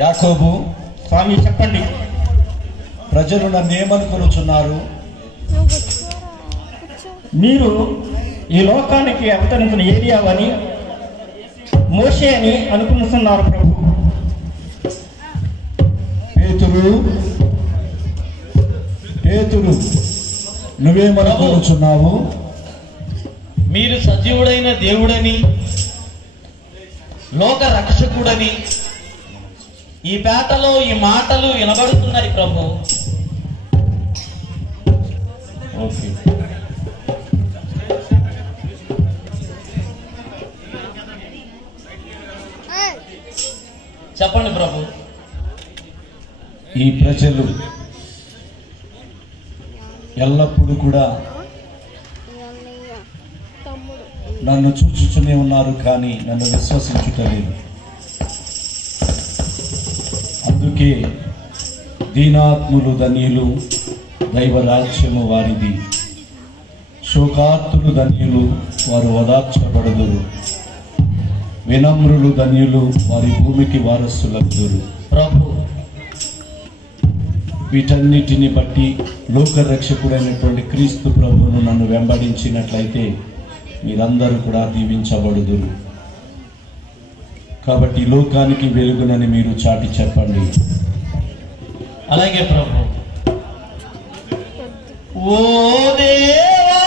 యాకోబు, స్వామి చెప్పండి. ప్రజలు నన్ను ఏమనుకొనుచున్నారు? మీరు ఈ లోకానికి అవతరించిన ఏలియావని, మోషే అని అనుకుంటున్నారు ప్రభు. పేతురు నువ్వేమనుకొనుచున్నావు? మీరు సజీవుడైన దేవుడని, లోక రక్షకుడని ఈ పేటలో ఈ మాటలు వినబడుతున్నాయి ప్రభు. ఓకే, చెప్పండి ప్రభు. ఈ ప్రజలు ఎల్లప్పుడూ కూడా నన్ను చూచుతూనే ఉన్నారు, కానీ నన్ను విశ్వసించుటలేదు. అందుకే దీనాత్ములు ధన్యులు, దైవరాజ్యము వారిది. శోకార్తులు ధన్యులు, వారు ఓదార్చబడుదురు. వినమ్రులు ధన్యులు, వారి భూమికి వారసులగుదురు. ప్రభు, వీటన్నిటిని బట్టి లోకరక్షకుడైనటువంటి క్రీస్తు ప్రభువును నన్ను వెంబడించినట్లయితే మీరందరూ కూడా దీవించబడుదురు. కాబట్టి లోకానికి వెలుగునని మీరు చాటి చెప్పండి. అలాగే ప్రభు. ఓ దేవా,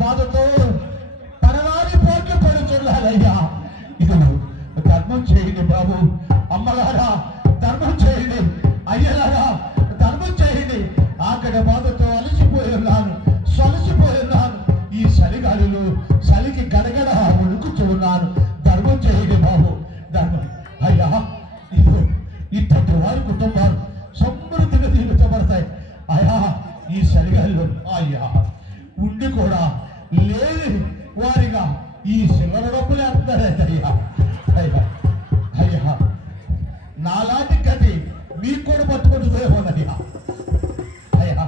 బాధతో పరవారి పోట్లు పడుతున్నారయ్యా. ఇది ధర్మం చేయండి బాబు. అమ్మగారా ధర్మం చేయండి, అయ్యలారా ధర్మం చేయండి. ఆకలి బాధతో అలసిపోయి ఉన్నాను, సొలసిపోయి ఉన్నాను. ఈ చలిగాలిలో చలికి గడగడ ఉడుకుతూ ఉన్నాను. ధర్మం చేయండి బాబు, ధర్మం. అయ్యా ఇది ఇద్దరు వారి కుటుంబాలు సమృద్ధిగా తీర్చబడతాయి అయ్యా. ఈ చలిగాలిలో అయ్యా ఉండి కూడా లేని వారిగా ఈ చిల్లర డబ్బులు వేస్తారయ్యా. అయ్యా అయ్యా నాలాంటి గతి మీకు కూడా పట్టుకుంటుందేమోనయ్యా. అయ్యా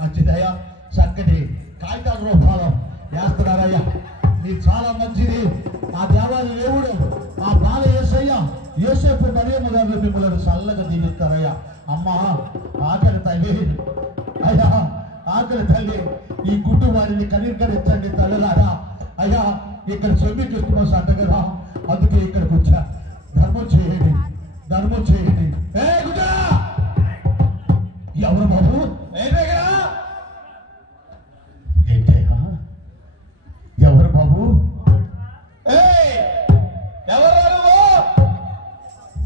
మంచిదయ్యా, చక్కటి కాగితాల రూపాలు వేస్తున్నారయ్యా. మీకు చాలా మంచిది. మా దేవాలయ దేవుడు మా బాల యేసయ్య యోసేపు మరియమ్మ గారు మిమ్మల్ని చల్లగా దీవిస్తారయ్యా. అమ్మా ఆకలి తల్లి, అయ్యా ఆకలి తల్లి, ఈ గుడ్డు వారిని కనికరించండి తల్లిలారా. అయ్యా ఇక్కడ చెమ్మి క్రిస్మస్ అంట కదా, అందుకే ఇక్కడికి వచ్చా. ధర్మం చేయండి, ధర్మం చేయండి. ఎవరు బాబు? ఏంటయ్యా ఎవరు బాబు?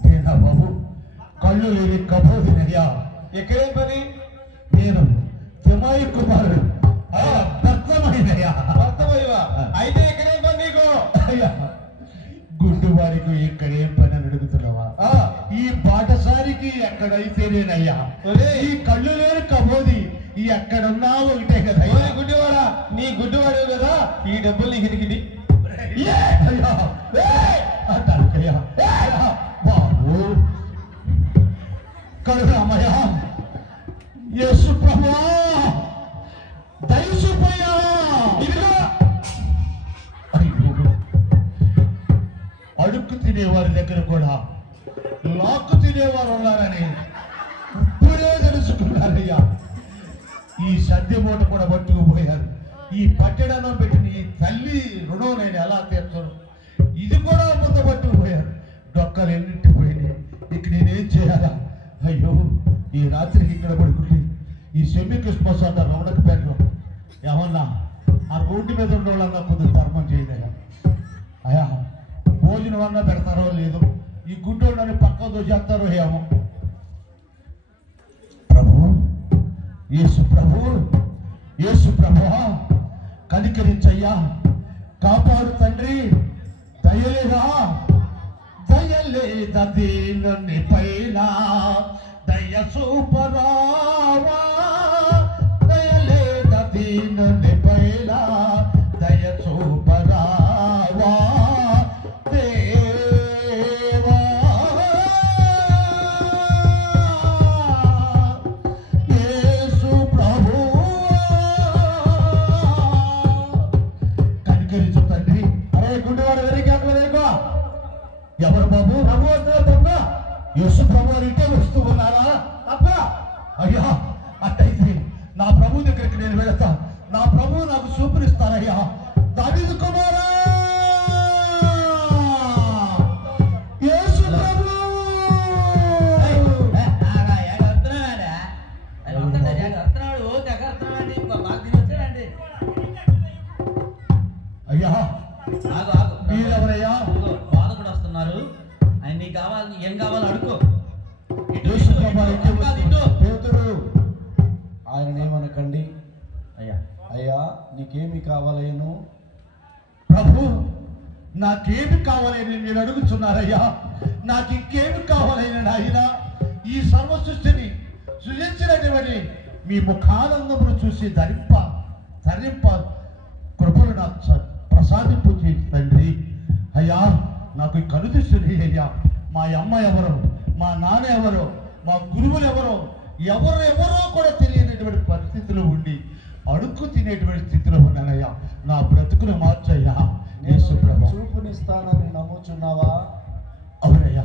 నేనా బాబు? కళ్ళు లేని కబోదినయ్యా. ఎక్కడే పని? నేను తిమాయి కుమారుడు భర్తమైనయ్యా. అర్థమయ్యవా? అయితే ఎక్కడే పని నీకు? అయ్యా గుడ్డు వారికి ఇక్కడేం పని అని అడుగుతున్నావా? ఈ బాటసారికి ఎక్కడైతేనేనయ్యా. ఈ కళ్ళు లేని కబోది ఈ ఎక్కడున్నావు ఒకటే కదా. గుడ్డివాడా, నీ గుడ్డివాడు కదా, ఈ డబ్బులు నీకు ఇదికిది. బాబు కరుణామయ్య, యేసు ప్రభువా దయచూపయ్యా. అడుక్కు తినేవారి దగ్గర కూడా లాక్కు తినేవారు ఉన్నారని ఇప్పుడే తెలుసుకున్నారయ్యా. ఈ సద్య మూట కూడా పట్టుకుపోయారు. ఈ పట్టెడనం పెట్టిన ఈ తల్లి రుణం నేను ఎలా తీర్చను? ఇది కూడా ముందు పట్టుకుపోయారు. డొక్కలు ఎన్నింటి పోయినాయి. ఇక నేనేం చేయాలా? అయ్యో ఈ రాత్రికి ఇక్కడ పడుకుంటే ఈ సెమీ క్రిస్మస్ అంట రమణకపేటలో ఏమన్నా ఆ రోడ్డు మీద ఉన్న వాళ్ళన్నా కొద్దిగా ధర్మం చేయలేదా? అయ్యా భోజనం అన్నా పెడతారో లేదో, ఈ గుడ్డోళ్ళని పక్క దోచేస్తారో ఏమో. ప్రభు యేసు ప్రభు, యేసు ప్రభువా కనికరించయ్యా, కాపాడు తండ్రి. దయలేదా దయలేద దీనుని పైన, దయ సూపరావా. దయలేద దీనుని పైన, దయ సూపరావా దేవా. యేసు ప్రభువా కనికరించు తండ్రి. అరే గుడ్డివాడు వెరికాకలేకో ఎవరు బాబు? ప్రభు తప్ప యేసు ప్రభు ఇంటే వస్తూ ఉన్నారా తప్ప? అయ్యా అట్టయితే నా ప్రభు దగ్గరికి నేను వెళతా. నా ప్రభు నాకు చూపునిస్తారయ్యా. దావీదు కుమారా యేసు ప్రభు. అయ్యా మీరెవరయ్యా? బాధపడి వస్తున్నారు. ఆయన నీకు కావాలి, ఏం కావాలో అడుకో. యేసు ప్రభు ఇంటే వస్తున్నారు. పేతురు ఆయన ఏమనకండి. అయ్యా అయ్యా నీకేమి కావాలేను? ప్రభు నాకేమి కావాలని మీరు అడుగుతున్నారయ్యా. నాకు ఇంకేమి కావాలని నాయన? ఈ సర్వ సృష్టిని సృజించినటువంటి మీ ముఖానందమును చూసి ధరింప కృపలు నాకు ప్రసాదింపు చేసి తండ్రి. అయ్యా నాకు కనుదృష్టి అయ్యా. మా అమ్మ ఎవరో, మా నాన్న ఎవరో, మా గురువులు ఎవరో, ఎవరెవరో కూడా తెలియనటువంటి పరిస్థితిలో ఉండి అడుక్కు తినేటువంటి స్థితిలో ఉన్నానయ్యా. నా బ్రతుకును మార్చయ్యా. యేసు ప్రభు చూపునిస్తానని నమ్ముచున్నావా? అవునయ్యా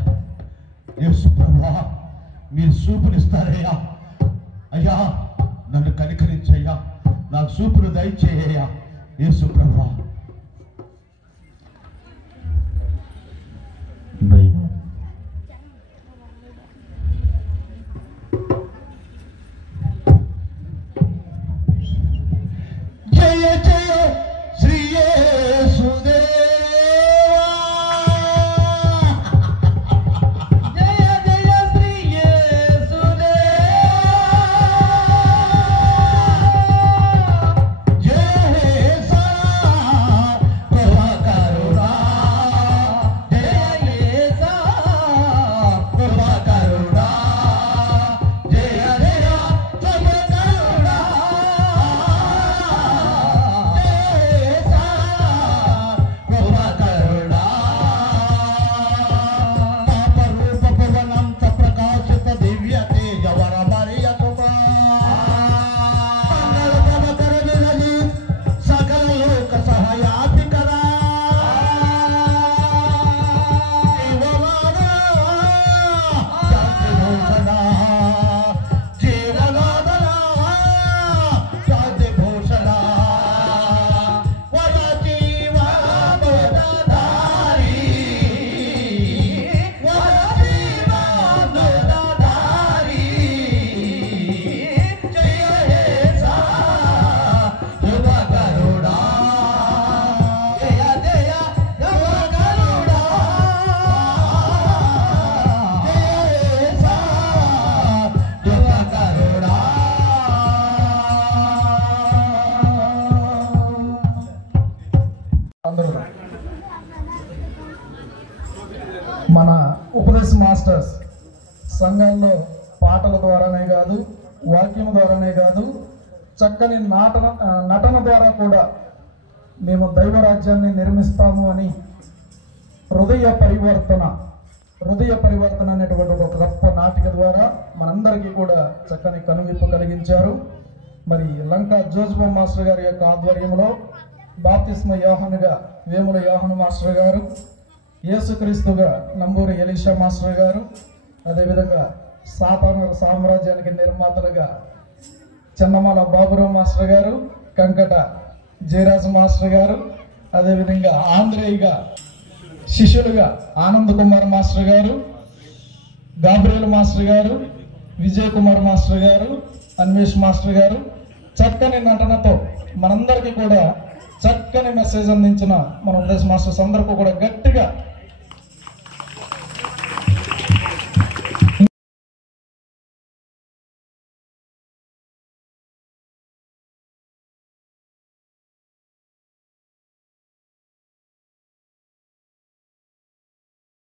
యేసు ప్రభువా మీరు చూపునిస్తారయ్యా. అయ్యా నన్ను కనికరించయ్యా. నాకు చూపును దయచేయ్యా యేసు ప్రభువా. జయ జయ శ్రీ యేసుదేవా. జయ జయ శ్రీ యేసుదేవా. జయ హే సనా మన ఉపదేశ మాస్టర్స్ సంఘాల్లో పాటల ద్వారానే కాదు, వాక్యం ద్వారానే కాదు, చక్కని నటన ద్వారా కూడా మేము దైవరాజ్యాన్ని నిర్మిస్తాము అని హృదయ పరివర్తన అనేటువంటి ఒక గొప్ప నాటిక ద్వారా మనందరికీ కూడా చక్కని కనువిప్పు కలిగించారు. మరి లంక జోజబా మాస్టర్ గారి యొక్క ఆధ్వర్యంలో బాప్తిస్మ యోహానుగా వేముల యోహాను మాస్టర్ గారు, యేసుక్రీస్తుగా నంబూరి ఎలీషా మాస్టర్ గారు, అదేవిధంగా సాతాను సామ్రాజ్యానికి నిర్మాతలుగా చన్నమాల బాబురావు మాస్టర్ గారు, కంకట జయరాజు మాస్టర్ గారు, అదేవిధంగా ఆంధ్రేయగా శిష్యులుగా ఆనంద్ కుమార్ మాస్టర్ గారు, గాబ్రియల్ మాస్టర్ గారు, విజయ్ కుమార్ మాస్టర్ గారు, అన్వేష్ మాస్టర్ గారు చక్కని నటనతో మనందరికీ కూడా చక్కని మెసేజ్ అందించిన మన ఉపదేశ మాస్టర్స్ అందరికీ కూడా గట్టిగా